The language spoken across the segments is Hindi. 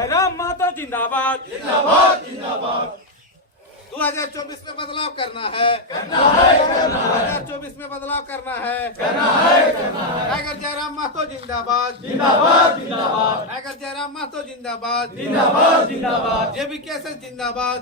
जयराम महतो जिंदाबाद। 2024 में बदलाव करना है 2024 में बदलाव करना है टाइगर जयराम महतो जिंदाबाद टाइगर जयराम महतो जिंदाबाद JBKSS जिंदाबाद।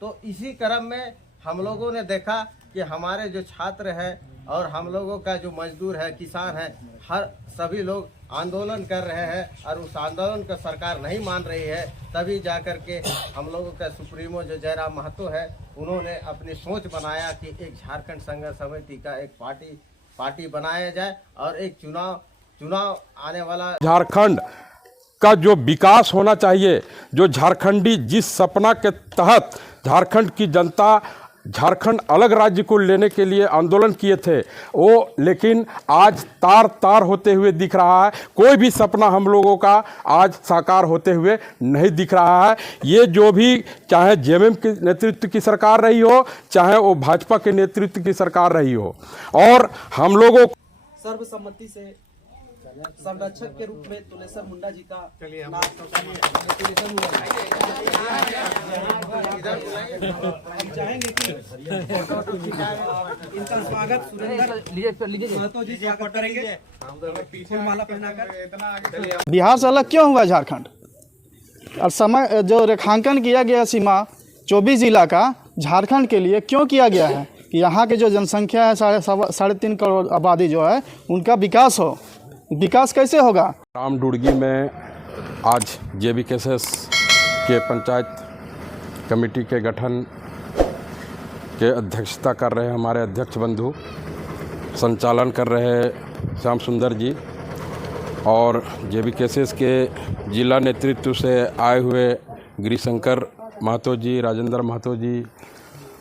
तो इसी क्रम में हम लोगों ने देखा कि हमारे जो छात्र हैं और हम लोगों का जो मजदूर है, किसान है, हर सभी लोग आंदोलन कर रहे हैं और उस आंदोलन को सरकार नहीं मान रही है। तभी जाकर के हम लोगों का सुप्रीमो जो जयराम महतो है, उन्होंने अपनी सोच बनाया कि एक झारखंड संघर्ष समिति का एक पार्टी बनाया जाए और एक चुनाव आने वाला झारखंड का जो विकास होना चाहिए, जो झारखंडी जिस सपना के तहत झारखंड की जनता झारखंड अलग राज्य को लेने के लिए आंदोलन किए थे, वो लेकिन आज तार होते हुए दिख रहा है। कोई भी सपना हम लोगों का आज साकार होते हुए नहीं दिख रहा है। ये जो भी चाहे जेएमएम के नेतृत्व की सरकार रही हो, चाहे वो भाजपा के नेतृत्व की सरकार रही हो, और हम लोगों सर्वसम्मति से संरक्षक के रूप में तुलेसर मुंडा जी का हम चाहेंगे कि इनका स्वागत सुरेंद्र महतो जी स्वागत करेंगे फूलमाला पहनाकर। बिहार से अलग क्यों हुआ झारखंड? और समय जो रेखांकन किया गया सीमा 24 जिला का झारखंड के लिए क्यों किया गया है कि यहाँ की जो जनसंख्या है 3.5 करोड़ आबादी जो है, उनका विकास हो। विकास कैसे होगा? रामडुर्गी में आज JBKSS के पंचायत कमेटी के गठन के अध्यक्षता कर रहे हमारे अध्यक्ष बंधु, संचालन कर रहे श्याम सुंदर जी, और JBKSS के जिला नेतृत्व से आए हुए गिरिशंकर महतो जी, राजेंद्र महतो जी,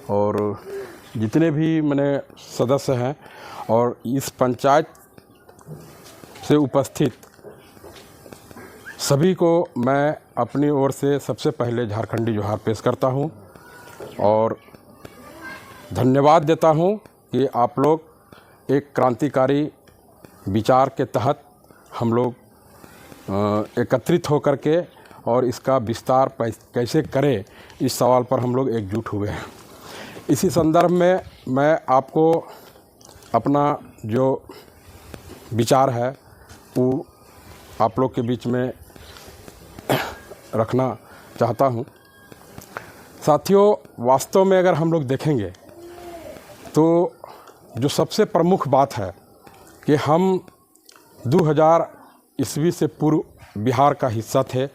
और जितने भी मैंने सदस्य हैं, और इस पंचायत से उपस्थित सभी को मैं अपनी ओर से सबसे पहले झारखंडी जोहार पेश करता हूं और धन्यवाद देता हूं कि आप लोग एक क्रांतिकारी विचार के तहत हम लोग एकत्रित होकर के और इसका विस्तार कैसे करें, इस सवाल पर हम लोग एकजुट हुए हैं। इसी संदर्भ में मैं आपको अपना जो विचार है वो आप लोग के बीच में रखना चाहता हूँ। साथियों, वास्तव में अगर हम लोग देखेंगे तो जो सबसे प्रमुख बात है कि हम 2000 ईस्वी से पूर्व बिहार का हिस्सा थे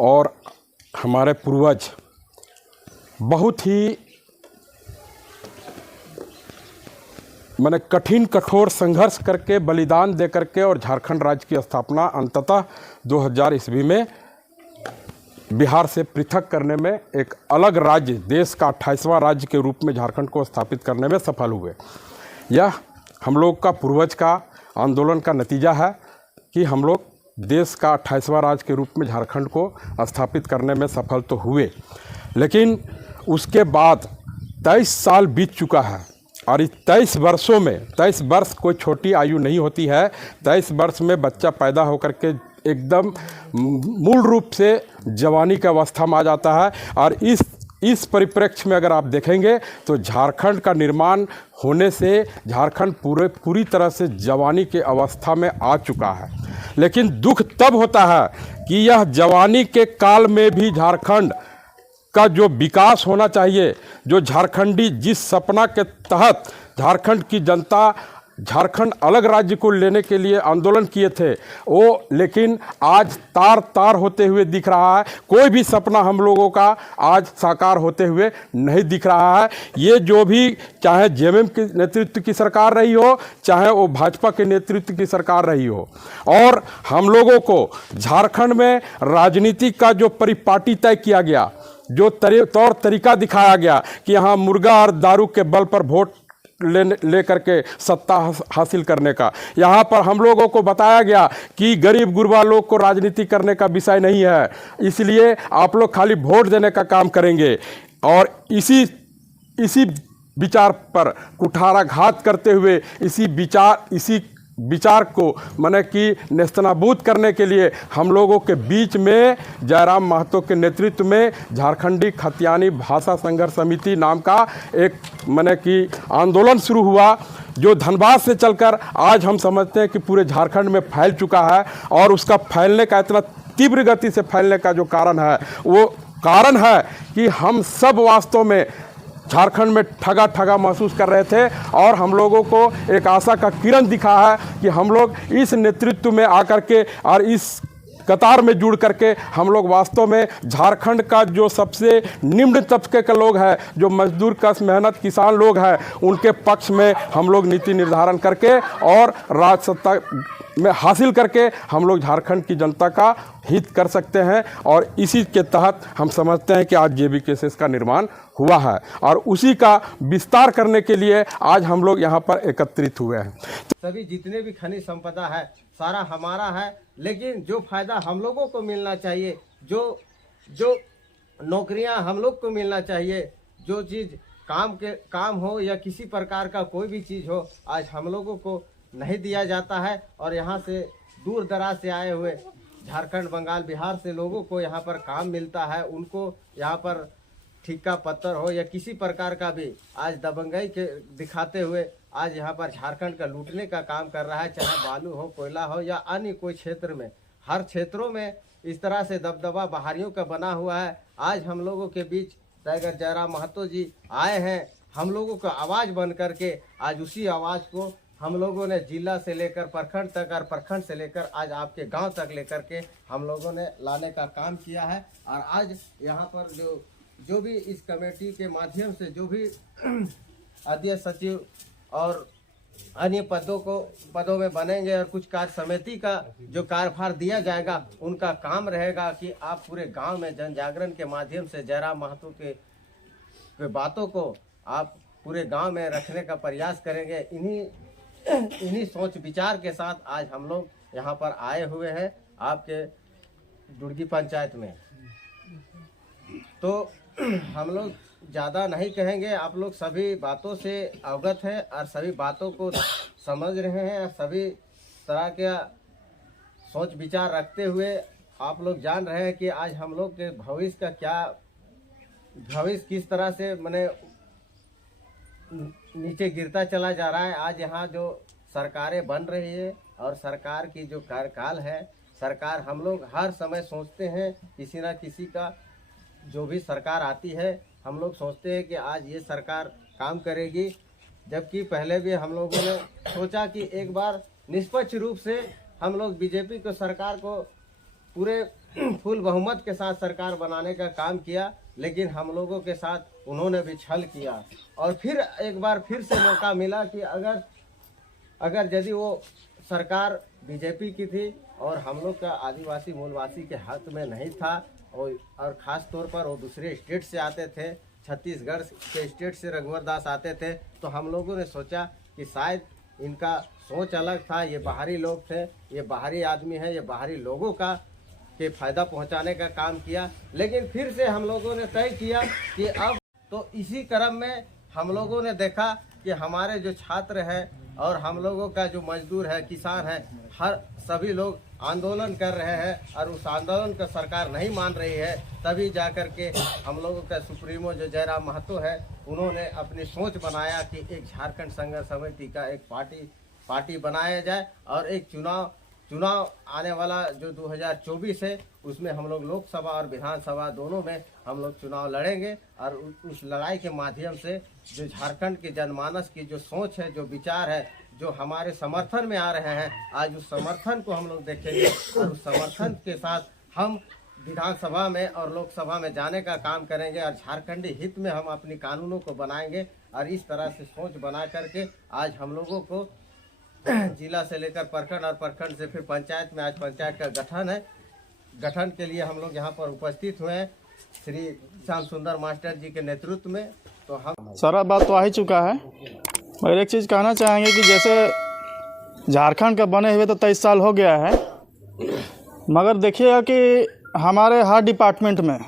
और हमारे पूर्वज बहुत ही मैंने कठिन कठोर संघर्ष करके, बलिदान दे करके और झारखंड राज्य की स्थापना अंततः 2000 ईस्वी में बिहार से पृथक करने में, एक अलग राज्य, देश का 28वां राज्य के रूप में झारखंड को स्थापित करने में सफल हुए। यह हम लोग का पूर्वज का आंदोलन का नतीजा है कि हम लोग देश का 28वां राज्य के रूप में झारखंड को स्थापित करने में सफल तो हुए, लेकिन उसके बाद 23 साल बीत चुका है और इस 23 वर्षों में, 23 वर्ष कोई छोटी आयु नहीं होती है। 23 वर्ष में बच्चा पैदा होकर के एकदम मूल रूप से जवानी की अवस्था में आ जाता है, और इस परिप्रेक्ष्य में अगर आप देखेंगे तो झारखंड का निर्माण होने से झारखंड पूरी तरह से जवानी के अवस्था में आ चुका है। लेकिन दुख तब होता है कि यह जवानी के काल में भी झारखंड का जो विकास होना चाहिए, जो झारखंडी जिस सपना के तहत झारखंड की जनता झारखंड अलग राज्य को लेने के लिए आंदोलन किए थे, वो लेकिन आज तार होते हुए दिख रहा है। कोई भी सपना हम लोगों का आज साकार होते हुए नहीं दिख रहा है। ये जो भी चाहे जेएमएम के नेतृत्व की सरकार रही हो, चाहे वो भाजपा के नेतृत्व की सरकार रही हो, और हम लोगों को झारखंड में राजनीति का जो परिपाटी तय किया गया, जो तौर तरीका दिखाया गया कि यहाँ मुर्गा और दारू के बल पर वोट ले करके सत्ता हासिल करने का, यहाँ पर हम लोगों को बताया गया कि गरीब गुरबा लोग को राजनीति करने का विषय नहीं है, इसलिए आप लोग खाली वोट देने का काम करेंगे। और इसी विचार पर कुठाराघात करते हुए, इसी विचार को माने कि नेस्तनाबूद करने के लिए हम लोगों के बीच में जयराम महतो के नेतृत्व में झारखंडी खतियानी भाषा संघर्ष समिति नाम का एक माने कि आंदोलन शुरू हुआ, जो धनबाद से चलकर आज हम समझते हैं कि पूरे झारखंड में फैल चुका है। और उसका फैलने का, इतना तीव्र गति से फैलने का जो कारण है वो कारण है कि हम सब वास्तव में झारखंड में ठगा ठगा महसूस कर रहे थे, और हम लोगों को एक आशा का किरण दिखा है कि हम लोग इस नेतृत्व में आकर के और इस कतार में जुड़ करके हम लोग वास्तव में झारखंड का जो सबसे निम्न तबके के लोग हैं, जो मजदूर कश मेहनत किसान लोग हैं, उनके पक्ष में हम लोग नीति निर्धारण करके और राज सत्ता में हासिल करके हम लोग झारखंड की जनता का हित कर सकते हैं। और इसी के तहत हम समझते हैं कि आज JBKSS का निर्माण हुआ है, और उसी का विस्तार करने के लिए आज हम लोग यहाँ पर एकत्रित हुए हैं। सभी जितने भी खनिज संपदा है सारा हमारा है, लेकिन जो फायदा हम लोगों को मिलना चाहिए, जो नौकरियां हम लोग को मिलना चाहिए, जो चीज़ काम हो या किसी प्रकार का कोई भी चीज़ हो, आज हम लोगों को नहीं दिया जाता है। और यहाँ से दूर दराज से आए हुए झारखंड, बंगाल, बिहार से लोगों को यहाँ पर काम मिलता है। उनको यहाँ पर ठिक्का पत्थर हो या किसी प्रकार का भी आज दबंगई के दिखाते हुए आज यहाँ पर झारखंड का लूटने का काम कर रहा है, चाहे बालू हो, कोयला हो या अन्य कोई क्षेत्र में। हर क्षेत्रों में इस तरह से दबदबा बाहरियों का बना हुआ है। आज हम लोगों के बीच टाइगर जयराम महतो जी आए हैं, हम लोगों का आवाज़ बन करके आज उसी आवाज़ को हम लोगों ने जिला से लेकर प्रखंड तक और प्रखंड से लेकर आज आपके गांव तक लेकर के हम लोगों ने लाने का काम किया है। और आज यहाँ पर जो भी इस कमेटी के माध्यम से जो भी अध्यक्ष, सचिव और अन्य पदों में बनेंगे और कुछ कार्य समिति का जो कार्यभार दिया जाएगा, उनका काम रहेगा कि आप पूरे गांव में जन जागरण के माध्यम से जयराम महतो के बातों को आप पूरे गांव में रखने का प्रयास करेंगे। इन्हीं सोच विचार के साथ आज हम लोग यहाँ पर आए हुए हैं आपके दुर्गी पंचायत में। तो हम लोग ज़्यादा नहीं कहेंगे, आप लोग सभी बातों से अवगत हैं और सभी बातों को समझ रहे हैं और सभी तरह के सोच विचार रखते हुए आप लोग जान रहे हैं कि आज हम लोग के भविष्य किस तरह से माने नीचे गिरता चला जा रहा है। आज यहाँ जो सरकारें बन रही है और सरकार की जो कार्यकाल है, सरकार हम लोग हर समय सोचते हैं किसी ना किसी का जो भी सरकार आती है, हम लोग सोचते हैं कि आज ये सरकार काम करेगी। जबकि पहले भी हम लोगों ने सोचा कि एक बार निष्पक्ष रूप से हम लोग बीजेपी को सरकार को पूरे फुल बहुमत के साथ सरकार बनाने का काम किया, लेकिन हम लोगों के साथ उन्होंने भी छल किया। और फिर एक बार फिर से मौका मिला कि अगर यदि वो सरकार बीजेपी की थी और हम लोग का आदिवासी मूलवासी के हाथ में नहीं था, और ख़ास तौर पर वो दूसरे स्टेट से आते थे, छत्तीसगढ़ के स्टेट से रघुवर दास आते थे, तो हम लोगों ने सोचा कि शायद इनका सोच अलग था, ये बाहरी लोग थे, ये बाहरी आदमी है, ये बाहरी लोगों का के फ़ायदा पहुंचाने का काम किया। लेकिन फिर से हम लोगों ने तय किया कि अब तो इसी क्रम में हम लोगों ने देखा कि हमारे जो छात्र हैं और हम लोगों का जो मजदूर है, किसान है, हर सभी लोग आंदोलन कर रहे हैं और उस आंदोलन का सरकार नहीं मान रही है। तभी जाकर के हम लोगों का सुप्रीमो जो जयराम महतो है, उन्होंने अपनी सोच बनाया कि एक झारखंड संघर्ष समिति का एक पार्टी बनाया जाए और एक चुनाव आने वाला जो 2024 है, उसमें हम लोग लोकसभा और विधानसभा दोनों में हम लोग चुनाव लड़ेंगे। और उस लड़ाई के माध्यम से जो झारखंड के जनमानस की जो सोच है, जो विचार है, जो हमारे समर्थन में आ रहे हैं, आज उस समर्थन को हम लोग देखेंगे और उस समर्थन के साथ हम विधानसभा में और लोकसभा में जाने का काम करेंगे और झारखंडी हित में हम अपनी कानूनों को बनाएंगे। और इस तरह से सोच बना करके आज हम लोगों को जिला से लेकर प्रखंड और प्रखंड से फिर पंचायत में आज पंचायत का गठन है। गठन के लिए हम लोग यहाँ पर उपस्थित हुए हैं श्री श्याम सुंदर मास्टर जी के नेतृत्व में। तो हम सारा बात तो आ ही चुका है, मगर एक चीज़ कहना चाहेंगे कि जैसे झारखंड का बने हुए तो 23 साल हो गया है, मगर देखिएगा कि हमारे हर डिपार्टमेंट में,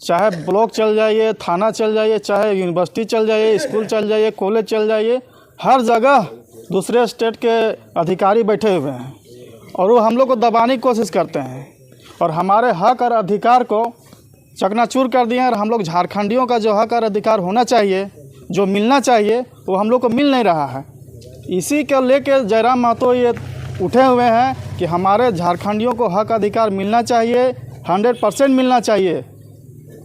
चाहे ब्लॉक चल जाइए, थाना चल जाइए, चाहे यूनिवर्सिटी चल जाइए, स्कूल चल जाइए, कॉलेज चल जाइए, हर जगह दूसरे स्टेट के अधिकारी बैठे हुए हैं और वो हम लोग को दबाने की कोशिश करते हैं और हमारे हक और अधिकार को चकनाचूर कर दिए हैं। और हम लोग झारखंडियों का जो हक और अधिकार होना चाहिए, जो मिलना चाहिए, वो हम लोग को मिल नहीं रहा है। इसी को लेके जयराम महतो ये उठे हुए हैं कि हमारे झारखंडियों को हक अधिकार मिलना चाहिए, 100% मिलना चाहिए।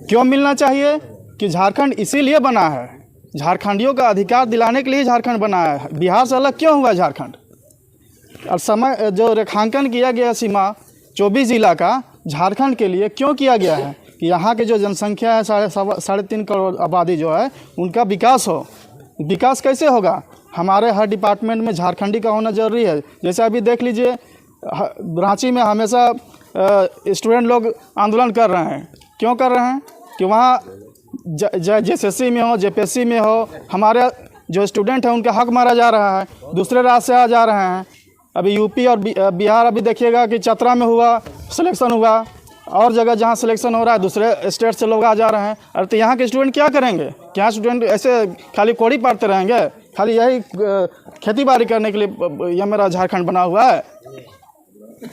क्यों मिलना चाहिए? कि झारखंड इसीलिए बना है, झारखंडियों का अधिकार दिलाने के लिए झारखंड बना है। बिहार से अलग क्यों हुआ झारखंड? और समय जो रेखांकन किया गया सीमा 24 ज़िला का झारखंड के लिए क्यों किया गया है कि यहाँ की जो जनसंख्या है 3.5 करोड़ आबादी जो है उनका विकास हो। विकास कैसे होगा? हमारे हर डिपार्टमेंट में झारखंडी का होना जरूरी है। जैसे अभी देख लीजिए, रांची में हमेशा स्टूडेंट लोग आंदोलन कर रहे हैं। क्यों कर रहे हैं? कि वहाँ JSSC में हो, JPSC में हो, हमारे जो स्टूडेंट हैं उनका हक मारा जा रहा है, दूसरे राज्य से आ जा रहे हैं। अभी यूपी और बिहार अभी देखिएगा कि चतरा में हुआ सिलेक्शन हुआ, और जगह जहाँ सिलेक्शन हो रहा है दूसरे स्टेट से लोग आ जा रहे हैं। अरे तो यहाँ के स्टूडेंट क्या करेंगे? क्या स्टूडेंट ऐसे खाली कोड़ी पाड़ते रहेंगे? खाली यही खेती बाड़ी करने के लिए यह मेरा झारखंड बना हुआ है?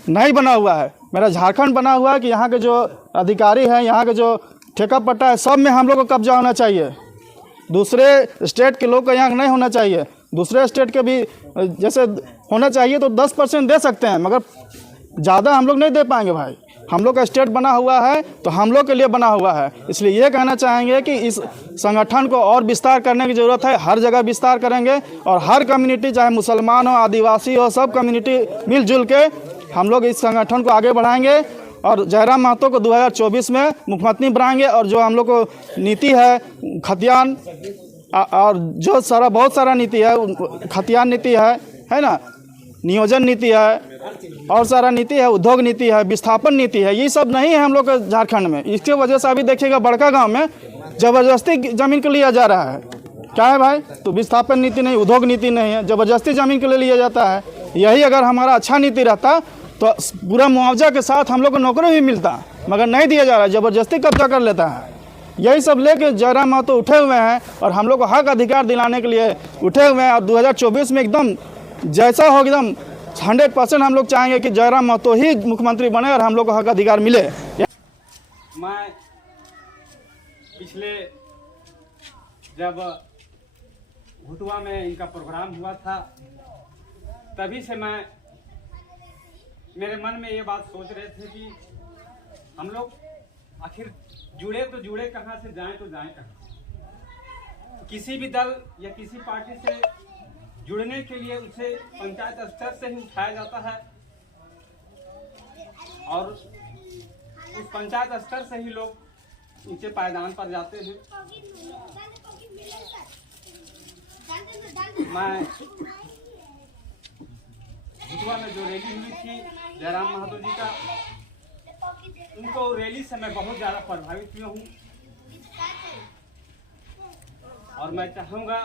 नहीं बना हुआ है। मेरा झारखंड बना हुआ है कि यहाँ के जो अधिकारी हैं, यहाँ के जो ठेका पट्टा है, सब में हम लोग को कब्जा होना चाहिए। दूसरे स्टेट के लोग को यहाँ नहीं होना चाहिए। दूसरे स्टेट के भी जैसे होना चाहिए तो 10% दे सकते हैं, मगर ज़्यादा हम लोग नहीं दे पाएंगे भाई। हम लोग का स्टेट बना हुआ है तो हम लोग के लिए बना हुआ है। इसलिए ये कहना चाहेंगे कि इस संगठन को और विस्तार करने की ज़रूरत है। हर जगह विस्तार करेंगे और हर कम्युनिटी, चाहे मुसलमान हो, आदिवासी हो, सब कम्युनिटी मिलजुल के हम लोग इस संगठन को आगे बढ़ाएंगे और जयराम महतो को 2024 में मुख्यमंत्री बनाएंगे। और जो हम लोग को नीति है खतियान और जो सारा बहुत सारा नीति है, खतियान नीति है ना, नियोजन नीति है और सारा नीति है, उद्योग नीति है, विस्थापन नीति है, ये सब नहीं है हम लोग के झारखंड में। इसकी वजह से अभी देखिएगा बड़का गांव में ज़बरदस्ती ज़मीन को लिया जा रहा है। क्या है भाई? तो विस्थापन नीति नहीं, उद्योग नीति नहीं है, ज़बरदस्ती ज़मीन के लिए लिया जाता है। यही अगर हमारा अच्छा नीति रहता तो पूरा मुआवजा के साथ हम लोग को नौकरी भी मिलता, मगर नहीं दिया जा रहा है, ज़बरदस्ती कब्जा कर लेता है। यही सब लेके जयराम महतो उठे हुए हैं और हम लोग को हक अधिकार दिलाने के लिए उठे हुए हैं। और 2024 में एकदम जैसा हो, एकदम 100% हम लोग चाहेंगे कि जयराम महतो ही मुख्यमंत्री बने और हम लोग को हक अधिकार मिले। मैं पिछले जब भुटवा में इनका प्रोग्राम हुआ था, तभी से मेरे मन में ये बात सोच रहे थे कि हम लोग आखिर जुड़े तो जुड़े कहाँ से, जाएं तो जाएं कहाँ। किसी भी दल या किसी पार्टी से जुड़ने के लिए उसे पंचायत स्तर से ही उठाया जाता है और उस पंचायत स्तर से ही लोग ऊंचे पायदान पर जाते हैं। मैं भुटवा में जो रैली हुई थी जयराम महतो जी का, उनको रैली से मैं बहुत ज़्यादा प्रभावित हुआ हूँ और मैं चाहूँगा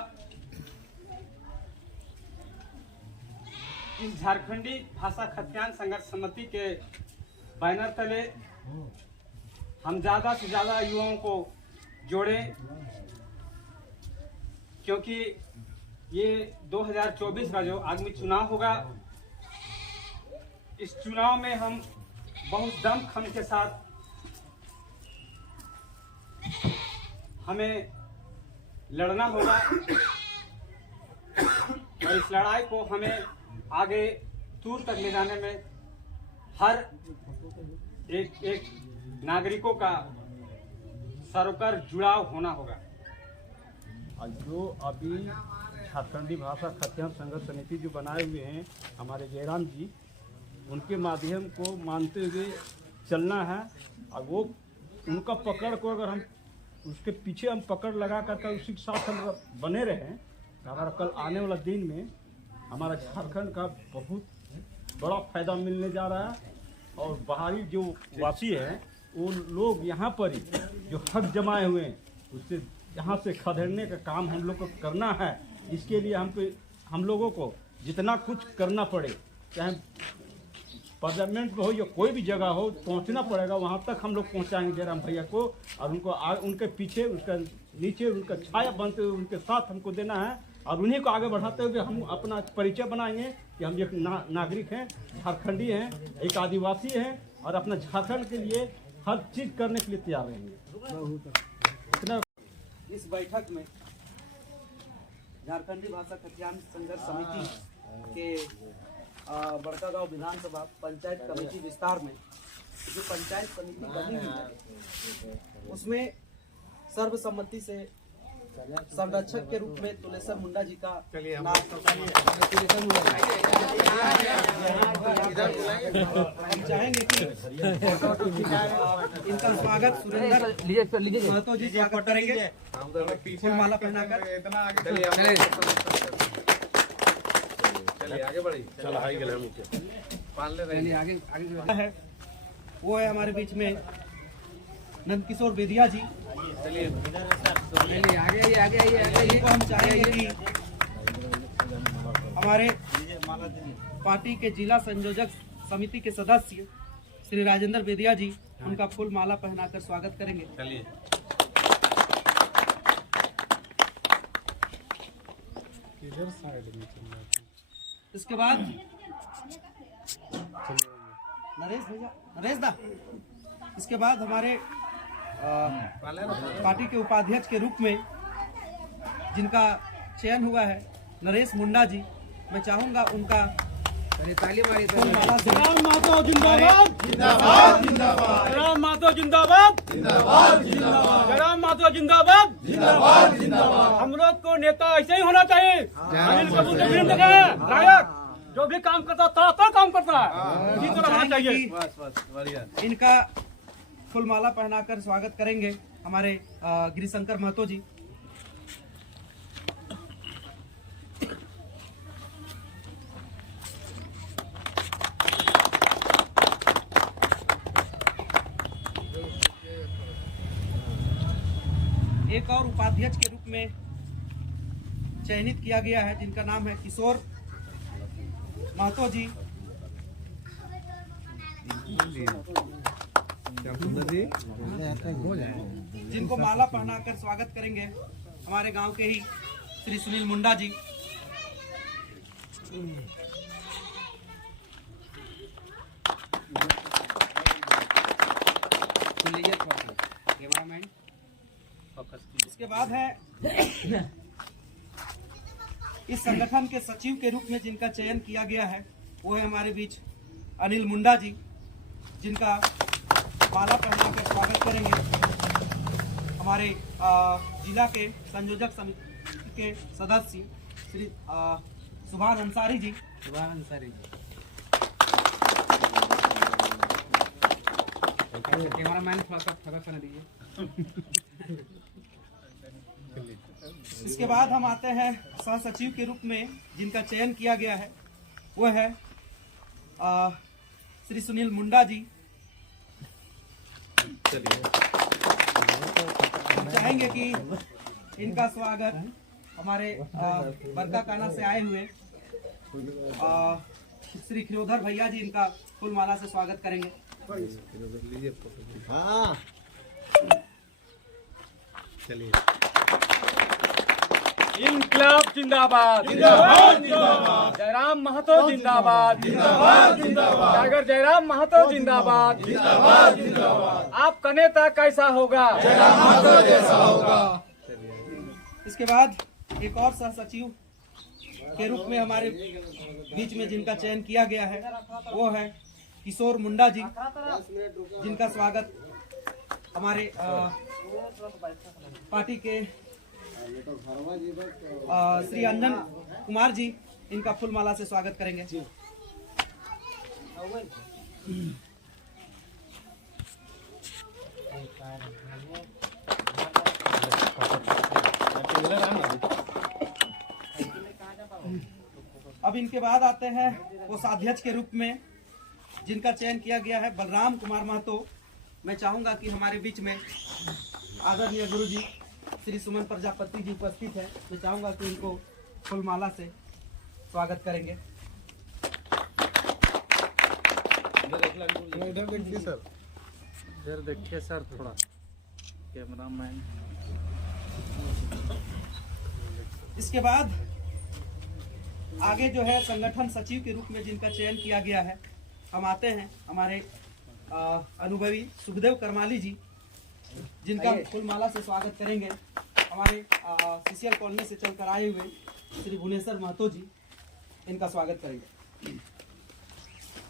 इस झारखंडी भाषा खतियान संघर्ष समिति के बैनर तले हम ज़्यादा से ज़्यादा युवाओं को जोड़ें, क्योंकि ये 2024 का जो आगामी चुनाव होगा, इस चुनाव में हम बहुत दमखम के साथ हमें लड़ना होगा और इस लड़ाई को हमें आगे दूर तक ले जाने में हर एक नागरिकों का सरोकार जुड़ाव होना होगा। जो अभी झारखंडी भाषा खतियान संघर्ष समिति जो बनाए हुए हैं हमारे जयराम जी, उनके माध्यम को मानते हुए चलना है। और वो उनका पकड़ को अगर हम उसके पीछे हम पकड़ लगा कर उसी के साथ हम बने रहें तो हमारा कल आने वाला दिन में हमारा झारखंड का बहुत बड़ा फायदा मिलने जा रहा है। और बाहरी जो वासी हैं वो लोग यहाँ पर ही जो हक जमाए हुए हैं उससे यहाँ से खदेड़ने का काम हम लोग को करना है। इसके लिए हम लोगों को जितना कुछ करना पड़े, चाहे पार्लियामेंट में हो या कोई भी जगह हो, पहुंचना पड़ेगा। वहां तक हम लोग पहुंचाएंगे जयराम भैया को और उनको उनके पीछे, उसका नीचे उनका छाया बनते हुए उनके साथ हमको देना है। और उन्हीं को आगे बढ़ाते हुए हम अपना परिचय बनाएंगे कि हम एक नागरिक हैं, झारखंडी हैं, एक आदिवासी हैं और अपना झारखंड के लिए हर चीज़ करने के लिए तैयार रहेंगे। इतना इस बैठक में झारखंडी भाषा खतियान संघर्ष समिति के बड़कागांव विधानसभा पंचायत कमेटी विस्तार में जो पंचायत समिति बनी हुई है उसमें सर्वसम्मति से संरक्षक के रूप में तुलेश्वर मुंडा जी का नाम हम चाहेंगे कि इनका स्वागत सुरेंद्र महतो जी स्वागत करेंगे फूल माला पहनाकर। है वो है हमारे बीच में नंदकिशोर बेदिया जी। आगे हम चाहेंगे कि हमारे पार्टी के जिला संयोजक समिति के सदस्य श्री राजेंद्र बेदिया जी उनका फूल माला पहनाकर स्वागत करेंगे। इसके बाद नरेश दा इसके बाद हमारे पार्टी के उपाध्यक्ष के रूप में जिनका चयन हुआ है नरेश मुंडा जी, मैं चाहूंगा उनका राम मातो जिंदाबाद जिंदाबाद जिंदाबाद, राम मातो जिंदाबाद जिंदाबाद जिंदाबाद, राम मातो जिंदाबाद जिंदाबाद जिंदाबाद। हम लोग को नेता ऐसे ही होना चाहिए, अनिल कपूर के फिल्म देखे नायक जो भी काम करता तो काम करता है, इसी तरह होना चाहिए। इनका फूलमाला पहनाकर स्वागत करेंगे हमारे गिरिशंकर महतो जी। एक और उपाध्यक्ष के रूप में चयनित किया गया है जिनका नाम है किशोर महतो जी। जिनको माला पहनाकर स्वागत करेंगे हमारे गांव के ही श्री सुनील मुंडा जी। इसके बाद है इस संगठन के सचिव के रूप में जिनका चयन किया गया है वो है हमारे बीच अनिल मुंडा जी, जिनका माला पहनाकर स्वागत करेंगे हमारे जिला के संयोजक समिति के सदस्य श्री सुभान अंसारी जी। कैमरा मैन थोड़ा सा करने दीजिए। इसके बाद हम आते हैं सह सचिव के रूप में जिनका चयन किया गया है वो है श्री सुनील मुंडा जी। हम चाहेंगे कि इनका स्वागत हमारे बरकाकाना से आए हुए श्री खिरोधर भैया जी इनका फूलमाला से स्वागत करेंगे। हाँ चलिए। इनकलाब जिंदाबाद जिंदाबाद जिंदाबाद, जयराम महतो जिंदाबाद जिंदाबाद जिंदाबाद, टाइगर जयराम महतो जिंदाबाद जिंदाबाद जिंदाबाद। आपका नेता कैसा होगा? जयराम महतो जैसा होगा। इसके बाद एक और सह सचिव के रूप में हमारे बीच में जिनका चयन किया गया है वो है किशोर मुंडा जी, जिनका स्वागत हमारे पार्टी के श्री अंजन कुमार जी इनका फूलमाला से स्वागत करेंगे। अब इनके बाद आते हैं कोषाध्यक्ष के रूप में जिनका चयन किया गया है बलराम कुमार महतो। मैं चाहूंगा कि हमारे बीच में आदरणीय गुरु जी श्री सुमन प्रजापति जी उपस्थित है, मैं चाहूंगा कि इनको फूलमाला से स्वागत करेंगे। इधर देखिए सर, इधर देखिए सर, थोड़ा कैमरा मैन। इसके बाद आगे जो है संगठन सचिव के रूप में जिनका चयन किया गया है, हम आते हैं हमारे अनुभवी सुखदेव करमाली जी, जिनका फूल माला से स्वागत करेंगे। हमारे सीसीएल कॉलोनी से चलकर आए हुए श्री भुवनेश्वर महतो जी, इनका स्वागत करेंगे।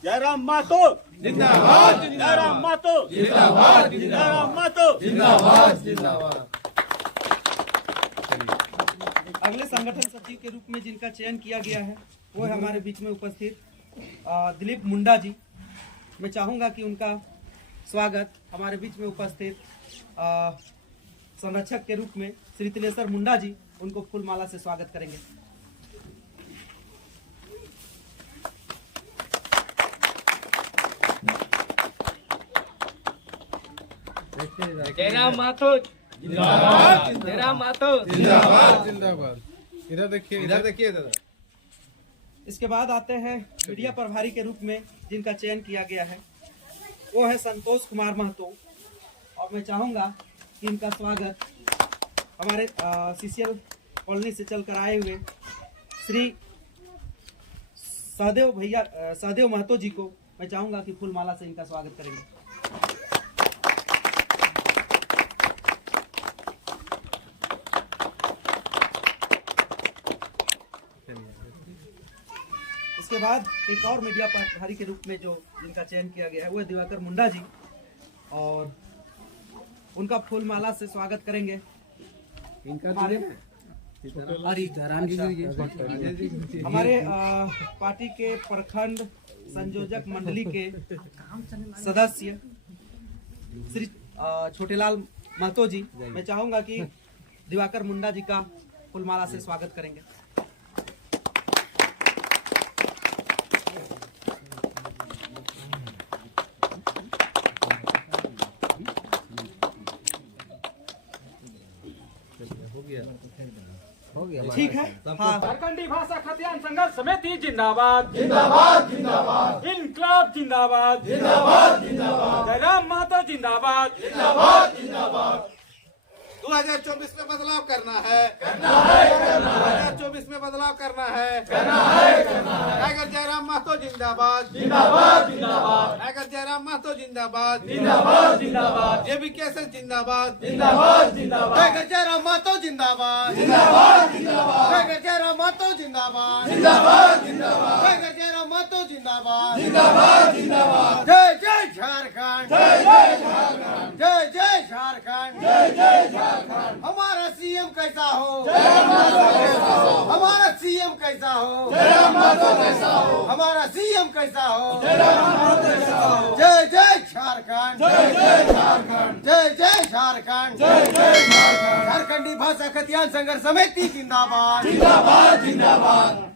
जयराम महतो जिंदाबाद, जयराम महतो जिंदाबाद, जयराम महतो जिंदाबाद, जिंदाबाद। अगले संगठन सचिव के रूप में जिनका चयन किया गया है वो है हमारे बीच में उपस्थित दिलीप मुंडा जी। मैं चाहूंगा कि उनका स्वागत हमारे बीच में उपस्थित संरक्षक के रूप में श्री तिलेश्वर मुंडा जी, उनको फूल माला से स्वागत करेंगे। जयराम महतो जिंदाबाद, जयराम महतो जिंदाबाद, जिंदाबाद। इधर देखिए दादा। इसके बाद आते हैं मीडिया प्रभारी के रूप में जिनका चयन किया गया है, वो है संतोष कुमार महतो। और मैं चाहूंगा कि इनका स्वागत हमारे सीसीएल कॉलोनी से चलकर आए हुए श्री सहदेव महतो जी को मैं चाहूंगा कि फूल माला से इनका स्वागत करेंगे। इसके बाद एक और मीडिया प्रभारी के रूप में जो जिनका चयन किया गया है वो है दिवाकर मुंडा जी, और उनका फूल माला से स्वागत करेंगे हमारे पार्टी के प्रखंड संयोजक मंडली के सदस्य श्री छोटेलाल महतो जी। मैं चाहूंगा कि दिवाकर मुंडा जी का फूल माला से स्वागत करेंगे। ठीक है। हाँ, झारखंडी भाषा खतियान संघर्ष समिति जिंदाबाद, जिंदाबाद, जिंदाबाद। इनकलाब जिंदाबाद, जिंदाबाद, जिंदाबाद। जयराम महतो जिंदाबाद, जिंदाबाद, जिंदाबाद। 2024 में बदलाव करना है, करना है, करना है। 2024 में बदलाव करना है, करना है, करना है। टाइगर जयराम महतो जिंदाबाद, जिंदाबाद, जिंदाबाद। टाइगर जयराम महतो जिंदाबाद, जिंदाबाद, जिंदाबाद। जेबी केसर जिंदाबाद, जिंदाबाद, जिंदाबाद। टाइगर जयराम महतो जिंदाबाद, जिंदाबाद, जिंदाबाद। टाइगर जयराम महतो जिंदाबाद, जिंदाबाद, जिंदाबाद। टाइगर जयराम महतो जिंदाबाद, जिंदाबाद, जिंदाबाद। जय जय झारखंड, जय जय झारखंड, जय जय झारखंड, जय जय झारखंड। हमारा सीएम कैसा हो, जयराम महतो कैसा हो, हमारा सीएम कैसा हो, जयराम महतो कैसा हो, हमारा सीएम कैसा हो, जयराम महतो कैसा हो। जय जय झारखंड, जय जय झारखंड, जय जय झारखंड, जय जय झारखंड। झारखंडी भाषा खतियान संघर्ष समिति जिंदाबाद, जिंदाबाद, जिंदाबाद।